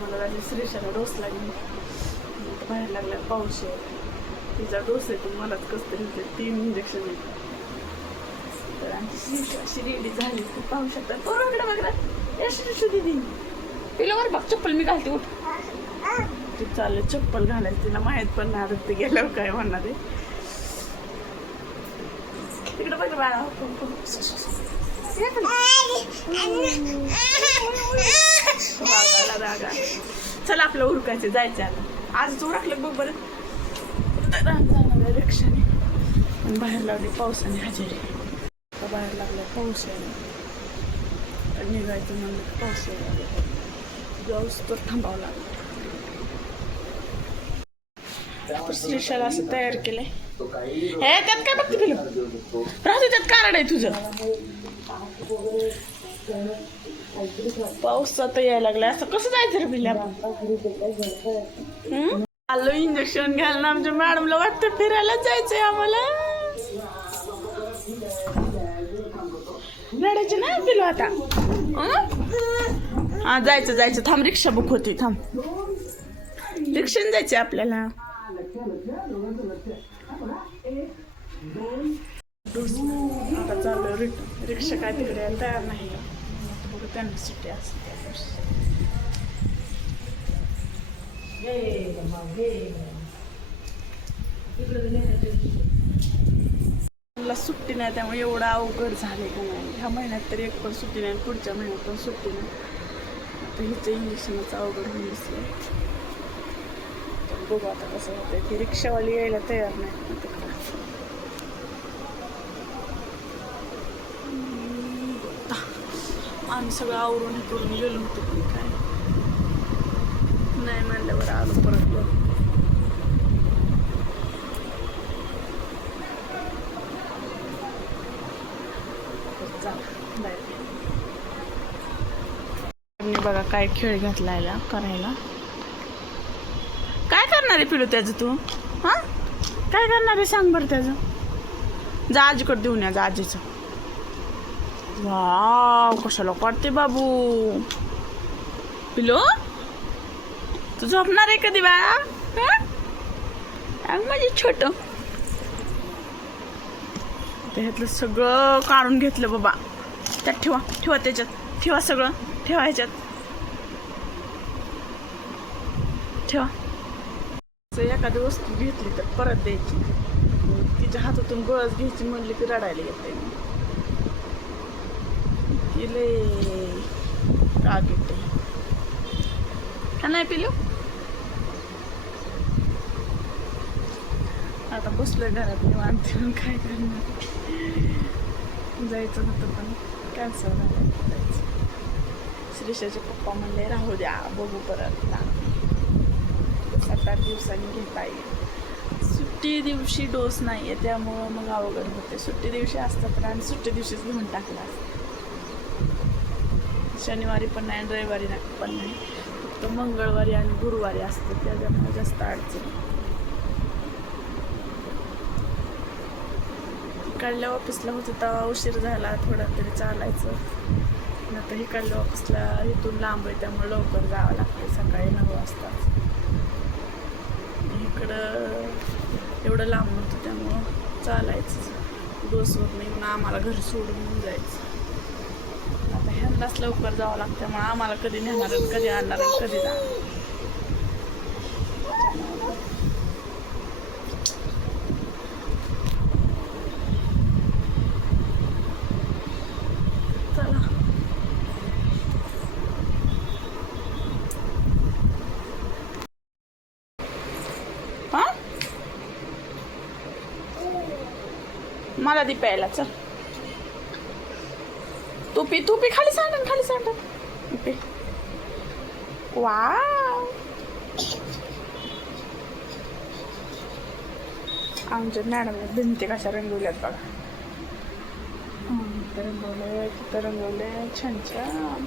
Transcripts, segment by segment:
मला माझी श्रीशाला डोस लागली. बाहेर लागला पाऊस तिचा डोस आहे पण मलाच कसं तरी होते तीन इंजेक्शन आहे तर आमची अशी रेडी झाली. ती पाहू शकता. बरोबर बघा या श्रीशू दिदी. पिलावर बघ चप्पल मी घालते उठ. ती चालले चप्पल घालायला. तिला माहीत पण नाही आता ते गेल्यावर काय म्हणणार आहे. तिकडे बघ बाळा. रागाला रागा. चला आपलं उरकायचं जायचं आता. आज जो राखलं बघ बरं. रान जाणार रिक्षाने. पण बाहेर लागली पावसाने हजेरी. बाहेर लागला पाऊस यायला निघायचं म्हणलं पाऊस यायला पाऊस तर थांबावं लागला. श्रीशाला असं तयार केलंय. हे त्यात काय बघते फिल्म राहू त्यात कारण आहे तुझं? पाऊस आता यायला लागला. असं कसं जायचं रे पिल्या आलो इंजेक्शन घ्यायला. आमच्या मॅडमला वाटतं फिरायला जायचंय आम्हाला. रडायचे ना पिलो आता. हा? जायचं जायचं. थांब रिक्षा बुक होती. थांब. रिक्षाने जायचे आपल्याला. आता चालू रिटर्न रिक्षा काय तिकडे तयार नाही बघू त्यांना सुट्टी असते सुट्टी नाही त्यामुळे एवढं अवघड झाले का नाही. ह्या महिन्यात तरी एक पण सुट्टी नाही पुढच्या महिन्यात पण सुट्टी नाही. आता हिचं इंजेक्शनच अवघड होऊन दिसलं बघू आता कसं होतंय. ती रिक्षावाली यायला तयार नाही. तिकडं हम्म, आता आम्ही सगळं आवरून हे करून गेलो होतो पण काय. नाही म्हणल्यावर आलो परत बघ. मी बघा काय खेळ घातलायला करायला. काय करणार आहे पिलू त्याचं तू? हा? काय करणार आहे सांग बरं त्याचं. जा आजीकडे देऊन या जा आजीचं. वाव कशाला पडते बाबू पिलो तू झोपणार आहे कधी बाळा म्हणजे छोट त्याच्यातलं सगळं काढून घेतलं बाबा त्यात ठेवा ठेवा त्याच्यात ठेवा सगळं ठेवा ह्याच्यात ठेवा असं एखादी वस्तू घेतली तर परत द्यायची तिच्या हातातून गळस घ्यायची म्हणली की रडायला येते तिले राग येते का नाही पिलो आता बसलोय घरात निवांत येऊन काय करणार जायचं होतं पण कॅन्सल झालं जायचं श्रीषाचे पप्पा म्हणले राहू द्या बघू परत ना सात आठ दिवसांनी घेता येईल सुट्टी दिवशी डोस नाही आहे त्यामुळं मग अवघड होते सुट्टी दिवशी असतात तर आणि सुट्टी दिवशीच घेऊन टाकला शनिवारी पण नाही आणि रविवारी नाही पण नाही. फक्त मंगळवारी आणि गुरुवारी असते त्याच्यामुळे जास्त अडचण काढल्या ऑफिसला होतं तेव्हा उशीर झाला थोडा तरी चालायचं. नंतर ही इकडल्या ऑफिसला इथून लांब आहे त्यामुळे लवकर जावं लागतं सकाळी नऊ वाजता. इकडं एवढं लांब नव्हतं त्यामुळं चालायचं. बसवर नाही आम्हाला घर सोडून जायचं. आता लवकर जावं लागतं मग आम्हाला कधी नेणार कधी आणणार कधी जाणार. हा? मला दी प्यायला चल. तू पी तू पी खाली सांडन खाली सांडन पी वाव. आमच्या मॅडम भिंती कशा रंगवल्यात बघा. रंगवले तिथं रंगवले छान छान.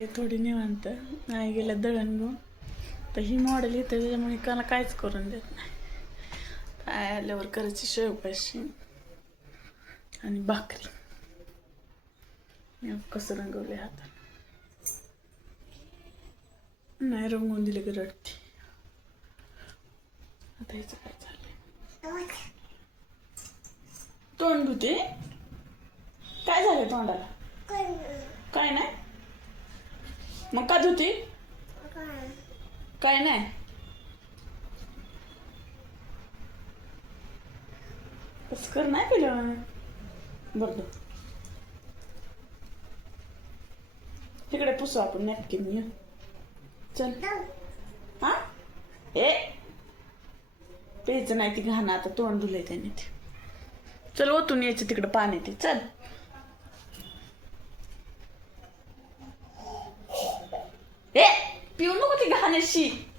हे थोडी निवांत. नाही गेलं दळण घेऊन. तर ही मॉडेल येते त्याच्यामुळे काला काहीच करून देत नाही. काय आल्यावर करायची शेवकाशी आणि भाकरी. मी कसं रंगवले हात नाही रंगवून दिले की रडते. आता हिचं काय चाललंय? तोंड धुते काय झालं तोंडाला? काय नाही? मग का धुते? काय नाही. तसं कर नाही केलं बरं तिकडे पुसू आपण नॅपकिन ये चल. हा? ए. प्यायचं नाही ती घाण आता तोंड धुलंय त्याने ते. चल ओतून यायचं तिकडं पाणी ते. चल. ए. più, non che gane sì.